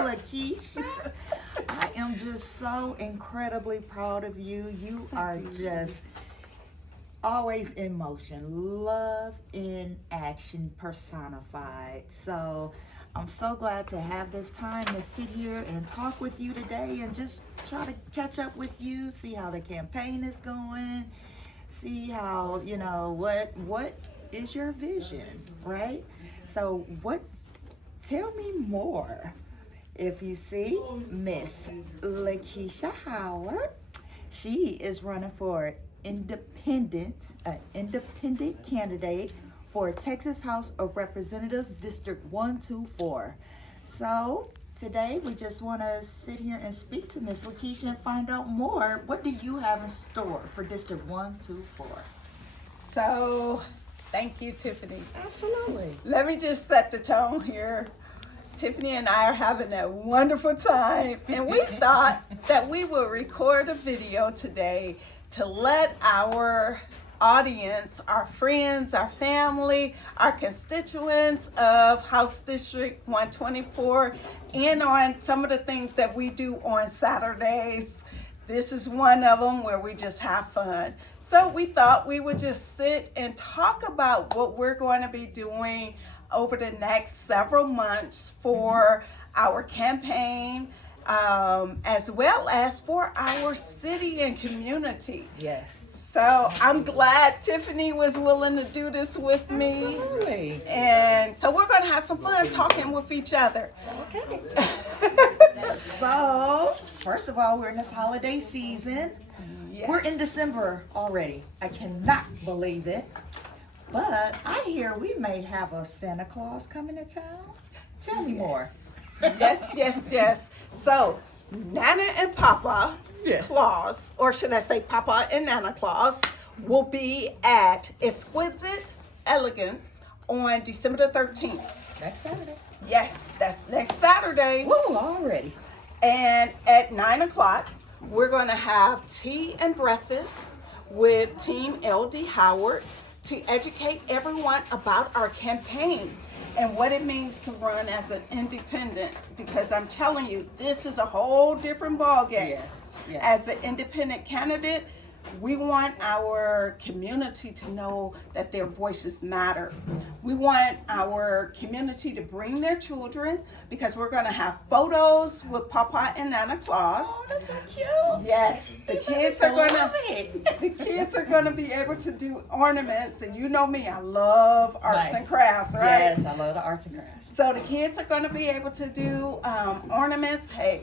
LaKeisha. I am just so incredibly proud of you. You are just always in motion, love in action personified. So I'm so glad to have this time to sit here and talk with you today and just try to catch up with you, see how the campaign is going, see how, what is your vision, right? So tell me more. If you see Miss LaKeisha Howard, she is running for independent candidate for Texas House of Representatives District 124. So today we just want to sit here and speak to Miss LaKeisha and find out more. What do you have in store for District 124? So, thank you, Tiffany. Absolutely. Let me just set the tone here. Tiffany and I are having a wonderful time, and we thought that we would record a video today to let our audience, our friends, our family, our constituents of House District 124 in on some of the things that we do on Saturdays. This is one of them where we just have fun. So we thought we would just sit and talk about what we're going to be doing over the next several months for our campaign, as well as for our city and community. Yes. So I'm glad Tiffany was willing to do this with me. Absolutely. And so we're going to have some fun talking with each other. Okay. So, first of all, we're in this holiday season. Yes. We're in December already. I cannot believe it. But I hear we may have a Santa Claus coming to town. Tell me more. Yes. So, Nana and Papa Yes. Claus, or should I say Papa and Nana Claus, will be at Exquisite Elegance on December the 13th. Next Saturday. Yes, that's next Saturday. Woo, already. And at 9 o'clock, we're going to have tea and breakfast with Team LD Howard to educate everyone about our campaign and what it means to run as an independent, because I'm telling you, this is a whole different ballgame. Yes. As an independent candidate, we want our community to know that their voices matter. We want our community to bring their children, because we're going to have photos with Papa and Nana Claus. Oh, that's so cute. Yes, the kids are going to be able to do ornaments, and you know me, I love arts and crafts, right? Yes, I love the arts and crafts. So the kids are going to be able to do ornaments. Hey,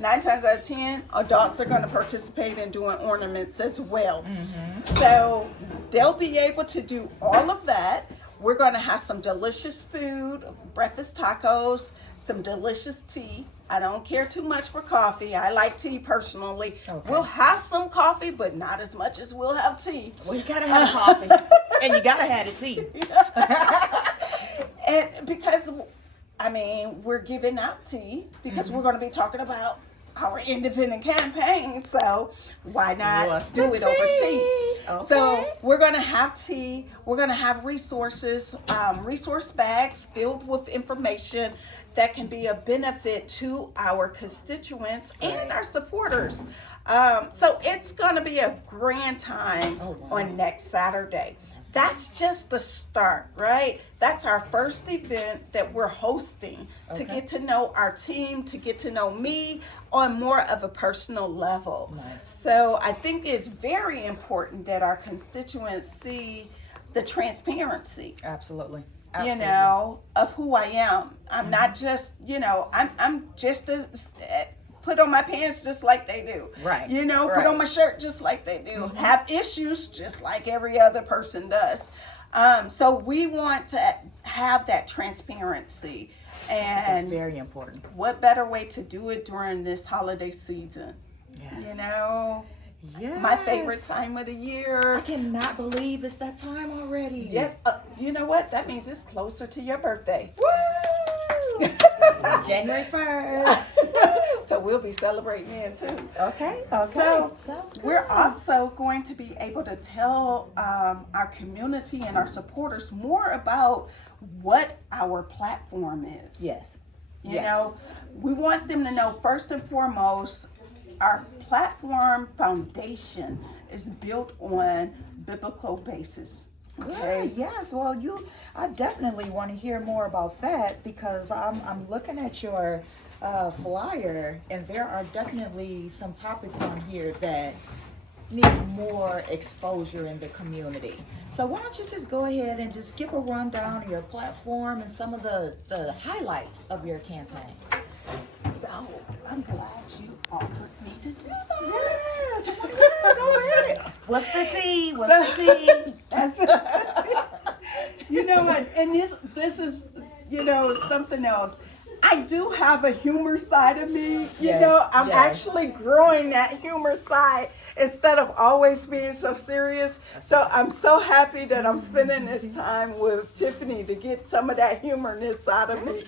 9 times out of 10, adults are going to participate in doing ornaments as well. Mm-hmm. So they'll be able to do all of that. We're going to have some delicious food, breakfast tacos, some delicious tea. I don't care too much for coffee. I like tea personally. Okay. We'll have some coffee, but not as much as we'll have tea. Well, you got to have coffee, and you got to have the tea. And because, we're giving out tea because we're going to be talking about our independent campaign, so why not do it over tea? Okay. So we're going to have tea. We're going to have resources, resource bags filled with information that can be a benefit to our constituents and our supporters. So it's going to be a grand time on next Saturday. That's just the start, right? That's our first event that we're hosting to get to know our team, to get to know me on more of a personal level. Nice. So I think it's very important that our constituents see the transparency. Absolutely. Of who I am. I'm not just, I'm just as put on my pants just like they do. Right. Put on my shirt just like they do. Mm-hmm. Have issues just like every other person does. So we want to have that transparency. And it's very important. What better way to do it during this holiday season? Yes. Yes. My favorite time of the year. I cannot believe it's that time already. Yes. You know what? That means it's closer to your birthday. Woo! January 1st. So we'll be celebrating then too. Okay. So sounds good. We're also going to be able to tell our community and our supporters more about what our platform is. Yes. You know, we want them to know, first and foremost, our platform foundation is built on biblical basis. Okay. Yes. Well, I definitely want to hear more about that, because I'm looking at your flyer, and there are definitely some topics on here that need more exposure in the community. So why don't you just go ahead and just give a rundown of your platform and some of the highlights of your campaign. So I'm glad you offered me to do that. Yes. Go ahead. What's the tea? What's the tea? That's you know what? And this is something else. I do have a humor side of me. I'm actually growing that humor side instead of always being so serious. So I'm so happy that I'm spending this time with Tiffany to get some of that humorness out of me.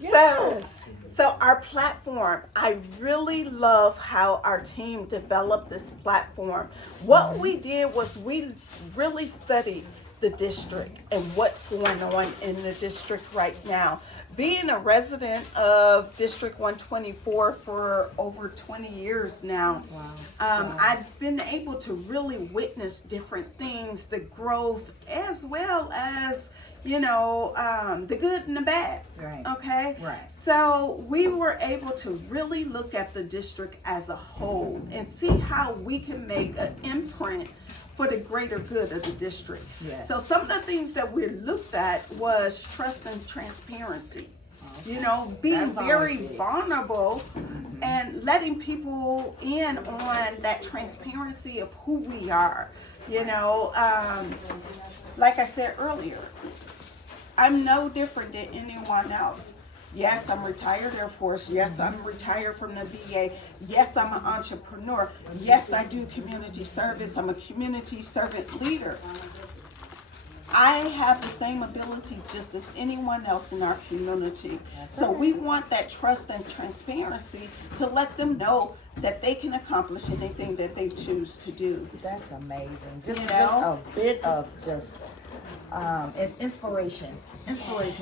Yes. So our platform, I really love how our team developed this platform. What we did was we really studied the district and what's going on in the district right now. Being a resident of District 124 for over 20 years now, I've been able to really witness different things, the growth, as well as the good and the bad. Right. Okay. Right. So we were able to really look at the district as a whole and see how we can make an imprint for the greater good of the district. Yes. So some of the things that we looked at was trust and transparency. Being That's very always big. vulnerable and letting people in on that transparency of who we are. Like I said earlier, I'm no different than anyone else. Yes, I'm retired Air Force. Yes, I'm retired from the VA. Yes, I'm an entrepreneur. Yes, I do community service. I'm a community servant leader. I have the same ability just as anyone else in our community. So we want that trust and transparency to let them know that they can accomplish anything that they choose to do. That's amazing. Just a bit of inspiration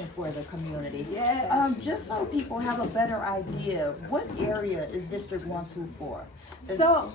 for the community. Yes. Just so people have a better idea, what area is District 124? So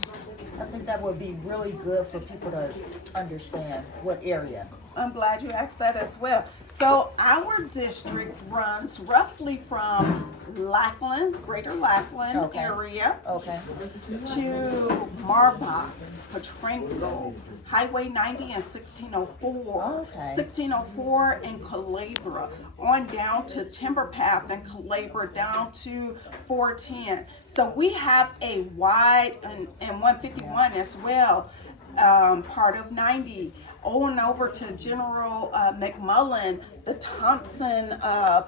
I think that would be really good for people to understand what area. I'm glad you asked that as well. So our district runs roughly from Lackland, Greater Lackland area, to Marbach, Petranco, Highway 90 and 1604, 1604 and Calabria, on down to Timber Path and Calabria, down to 410. So we have a wide, and 151 as well, part of 90, on over to General McMullen, the Thompson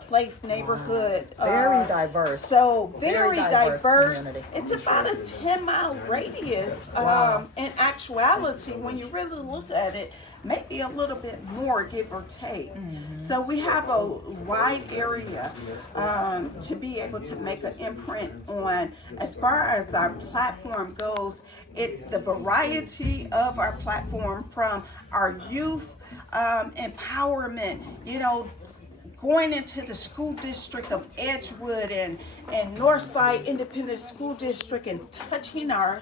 Place neighborhood. Very diverse. So very diverse. Community. It's about a 10-mile radius. In actuality, when you really look at it, maybe a little bit more, give or take. So we have a wide area to be able to make an imprint on. As far as our platform goes, the variety of our platform, from our youth empowerment, going into the school district of Edgewood and Northside Independent School District and touching our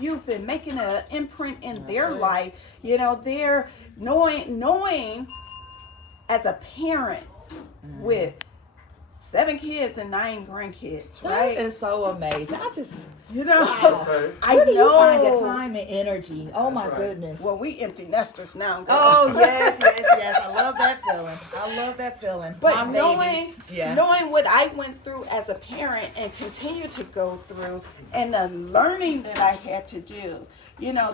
youth and making an imprint in their life. They're knowing as a parent with 7 kids and 9 grandkids, right? That is so amazing. I just, wow. Where do you find the time and energy? Oh my goodness. Well, we empty nesters now. Girl. Oh yes. I love that feeling. But knowing what I went through as a parent and continue to go through, and the learning that I had to do,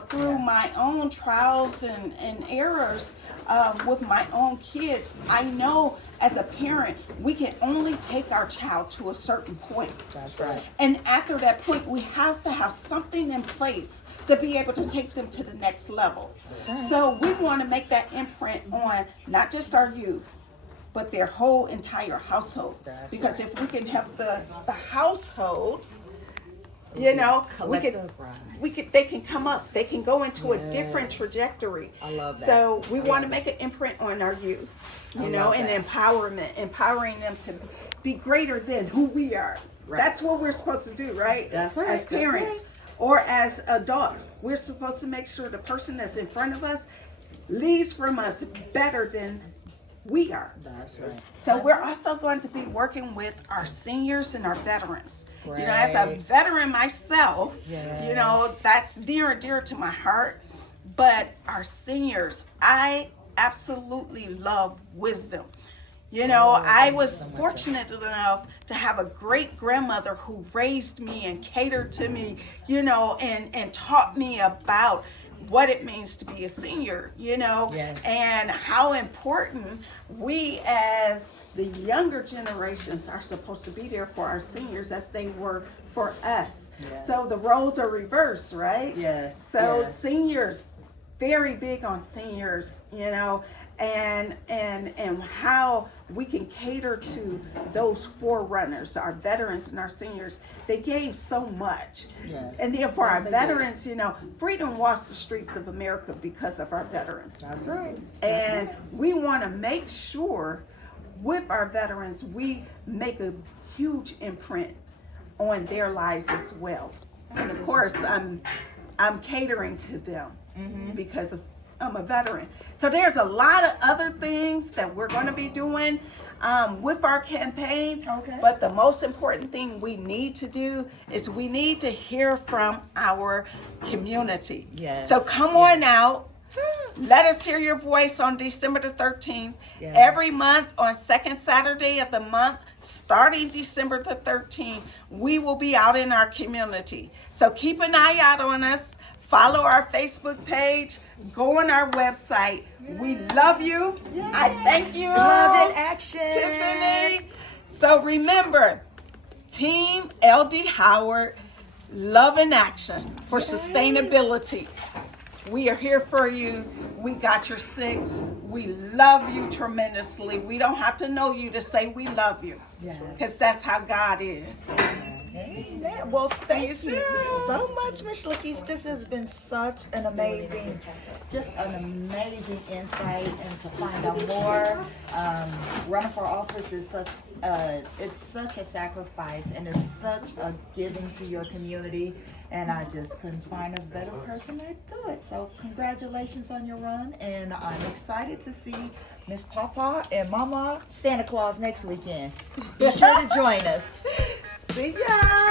through my own trials and errors with my own kids, I know as a parent, we can only take our child to a certain point. That's right. And after that point, we have to have something in place to be able to take them to the next level. Right. So we want to make that imprint on not just our youth, but their whole entire household. That's because if we can help the household, they can come up, they can go into a different trajectory. I love that. So we want to make an imprint on our youth, and empowering them to be greater than who we are. Right. That's what we're supposed to do, right? That's right. As That's parents right. or as adults, we're supposed to make sure the person that's in front of us leads from us better than we are. That's right. So we're also going to be working with our seniors and our veterans. You know, as a Right. veteran myself, you know, Yes. that's near and dear to my heart. But our seniors, I absolutely love wisdom. You know, I was fortunate enough to have a great grandmother who raised me and catered to me, you know, and taught me about what it means to be a senior, you know, Yes. and how important we as the younger generations are supposed to be there for our seniors as they were for us. Yes. So the roles are reversed, right? Yes. So yes. seniors, very big on seniors, you know, and how we can cater to those forerunners, our veterans and our seniors. They gave so much. Yes. And then for Yes, our they did. veterans, you know, freedom walks the streets of America because of our veterans. That's right. And we want to make sure with our veterans, we make a huge imprint on their lives as well. And of course, I'm catering to them because I'm a veteran. So there's a lot of other things that we're going to be doing with our campaign. Okay. But the most important thing we need to do is we need to hear from our community. Yes. So come on out. Let us hear your voice on December the 13th. Yes. Every month on second Saturday of the month, starting December the 13th, we will be out in our community. So keep an eye out on us. Follow our Facebook page. Go on our website. We love you. I thank you. Love in action. Tiffany. So remember, Team LD Howard, love in action for sustainability. We are here for you. We got your six. We love you tremendously. We don't have to know you to say we love you. Yes. Because that's how God is. Amen. Well, thank you soon. so much, Miss LaKeisha. This has been such an amazing insight, and to find out more. Running for office is it's such a sacrifice, and it's such a giving to your community. And I just couldn't find a better person to do it. So congratulations on your run, and I'm excited to see Miss Papa and Mama Santa Claus next weekend. Be sure to join us. See ya.